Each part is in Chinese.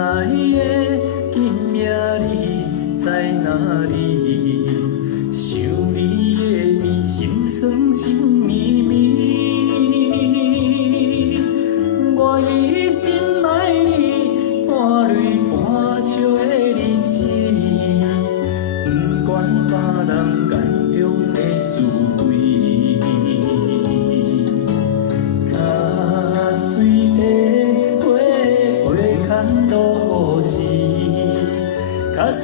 爱的今夜你在哪里？想你的面，心酸心绵绵。我一心爱你，半泪半笑的日子，不管别人眼中的是非。较水的花，花牵都是；较水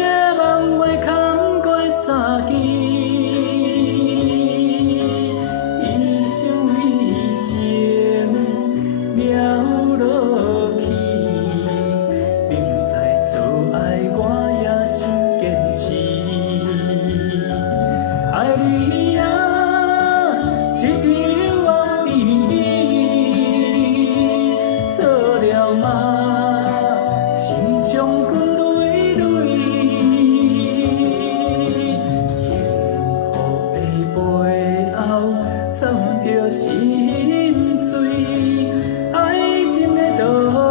的梦，袂牵过三更。一生为情了落去，明知错爱我也是坚持。爱你啊，一场梦暝，做了梦，心伤痕累累。幸福的背后，藏着心碎。爱情的道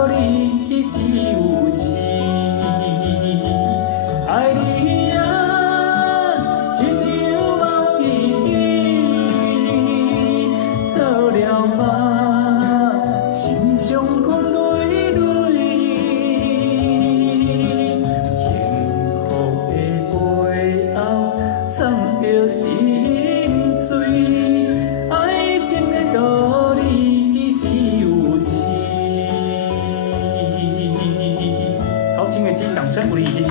理只有一。爱你啊，一场梦暝，做了梦，心伤痕累累。幸福的背后，藏着心碎。爱情的道理只有一。好，请给自己掌声鼓励，谢谢。